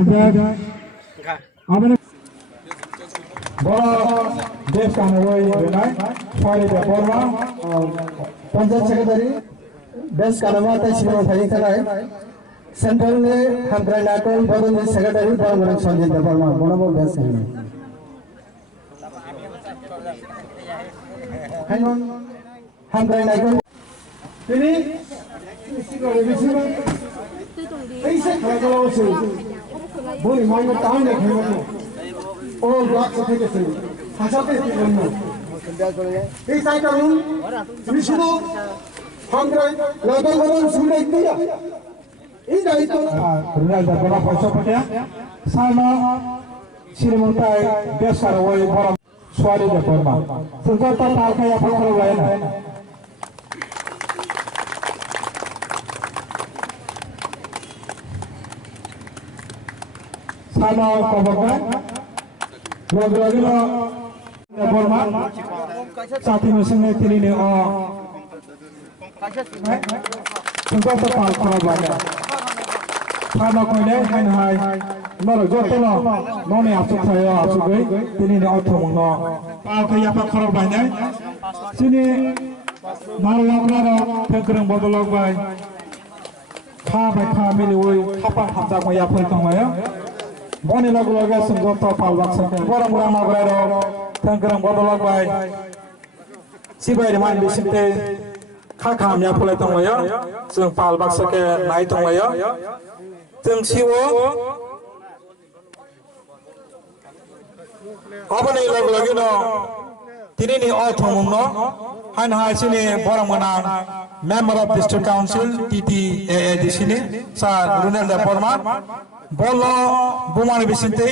Abang bola desh kan woi benai sorry the forma panchayat secretary देश कानवा तय cinema भाई खलाय सेंट्रल ने हमग्राई नाटल बदन में सेक्रेटरी बड़े संजय देवर्मा बोनबो देश है हमग्राई नाटल तिनी ऐसे खराब से बोली मांगो टाउन ने खेलो all blocks of education 하자게 되는 이 사이트는 미수도 한국의 라더거는 수를 있대요 이 다이토는 그날 다거나 벌써 보냐 사마 시르몬타이 데스카로의 바람 수아리의 버마 그것도 다가야 바로 와야나 사마 거버가 lagi lo format saat ini mesinnya ini untuk terpal banyak karena kau ini hai nol jodoh lo nol asuk saya asuk ini auto mengo pakai apa kalau banyak sini malu lo pengkereng bodol lo bay kah milu kapan hamzah mau apa itu mau ya Boni lagu senggoto palbak sakit. Borang borang magrero, tengkerang bodolog bay. Sibai dimain bisinte, kakam ya pulai tongmayo, seng palbak sakit naik tongmayo. Teng siwo, apa ni lagu no? Tini ni thomung no, han hai sini borang menang. Member of District Council TTAA di sini, sa Runel Department. Bolo bumani bisinte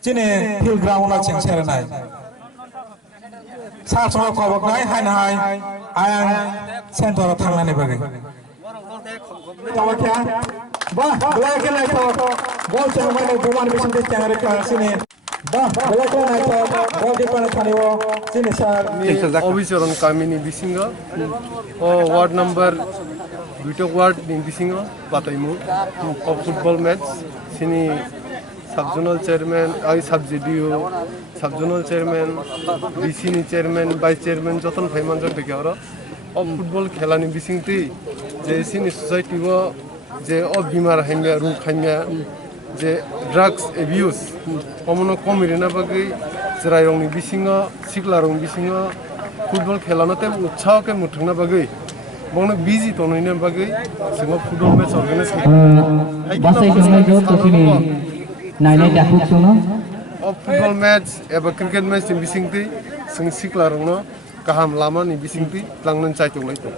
cine field ground la cheng sere nai sa sama kobok nai hai ayang center thangnani bagi tawakya bah belakang nai to bol cheng mane bumani bisinte chengare ka sine bah belakang nai to bol di pana thaniwo cine sar obisoron kamini bisinga o ward number দুটো ward নির্দিসিং বাতাইমু football match সিনি subzonal chairman আই সাবজেডিও subzonal chairman ডিসিনি chairman vice chairman যতন ভাইমানজন দেখে আর ফুটবল খেলানি বিসিংতি যে সিনি সোসাইটিও যে বিমার হাইমিয়া রুখ হাইমিয়া যে ড্রাগস এবিউজ অমন কমিরেনা বাকি যেরাইরংনি বিসিং সিকলারং বিসিং ফুটবল খেলানোতে উৎসাহকে মুঠংনা বাকি Bang busy to ini bagi semua football match organize. Bahasa Indonesia jauh tu sini. Nai jakuk sono. Football match, eba cricket match ni bising ti, seng siklar no, kaham lama ni bising ti, langnan cai tu itu.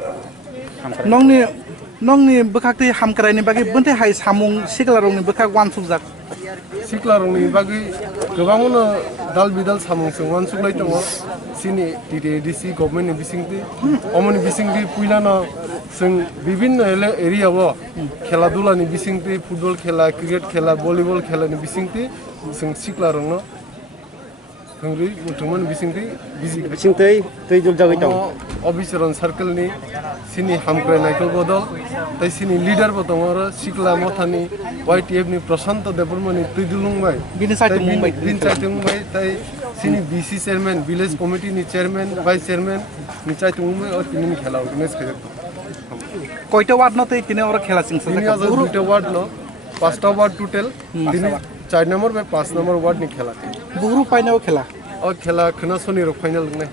Nong ni bekak ti ham kerai ni bagi bente hai samung siklar ni bekak wan sukjak. Siklar ni bagi kebangun dal bidal samung seng wan suklai tu sini TTADC government ni bising ti, omon ni bising ti puila no seng bibin area wo, khela dula ni bising ti football khela, cricket khela, volleyball khela ni bising ti, seng siklar no, hengri mutuman bising ti bising ti jul jaga itu. Obisoron circle ni sini hamkrai naikol bodol, tai sini leader botong ora sikla mothani YTF ni Prasanta Devarma ni Tudulung bai, bin cai Mumbai, tai sini BC chairman, village committee ni chairman, vice chairman ni cai Mumbai और तीन ni खेला organize करे. Koita ward no tai tine ora khela sing sa. Tini aja duita ward no, 5টা ward total, tini 4 number में 5 number ward ni खेला. Buru paina o khela. और खेला खना सोनी रो final ने.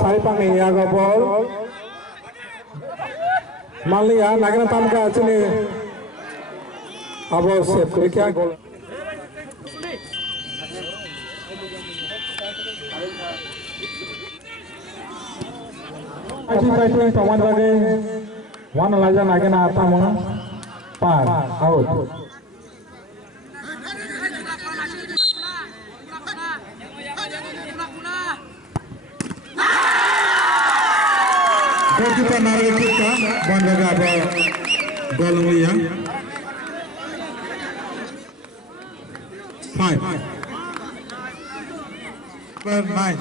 Saya panggil ya gobol. Malia nagana tamka sini. Abo save kuri kya gol. Fighting paman bagi one laja nagana atama par out. Kita narik kita bandar apa golong ya 5 per 9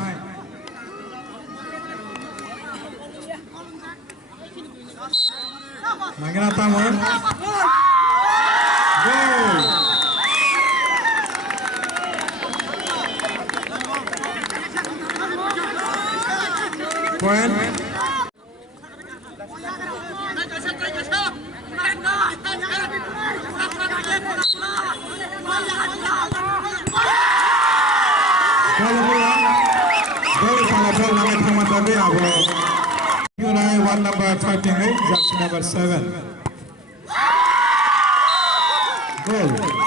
Mangina Taman. Goal. Point. One number 38, jersey number 7. Goal.